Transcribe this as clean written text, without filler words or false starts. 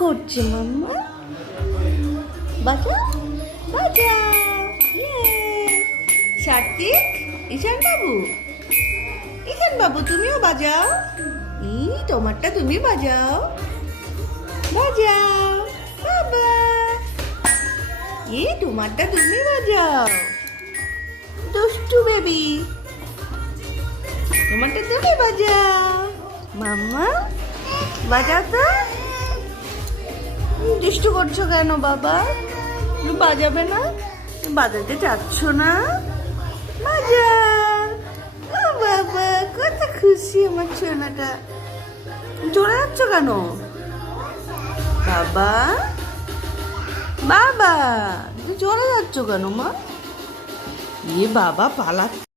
করছে মাম্মা? বাজাও বাজাও। সাত্বিক, ঈশান বাবু, ঈশান বাবু তুমিও বাজাও। তোমারটা তুমি বাজাও, বাজাও বাবা। তোমারটা তুমি বাজাও। দুষ্টু বেবি, তোমারটা তুমি বাজাও। মাম্মা বাজাও তো। দুষ্টু করছো কেন বাবা? তুমি বাজাবে না? বাজাতে চাচ্ছ না? বাজাও। ও বাবা, কত খুশি আমার ছোনাটা। চলে যাচ্ছ কেন বাবা? বাবা, চলে যাচ্ছ কেন মা? বাবা পালা।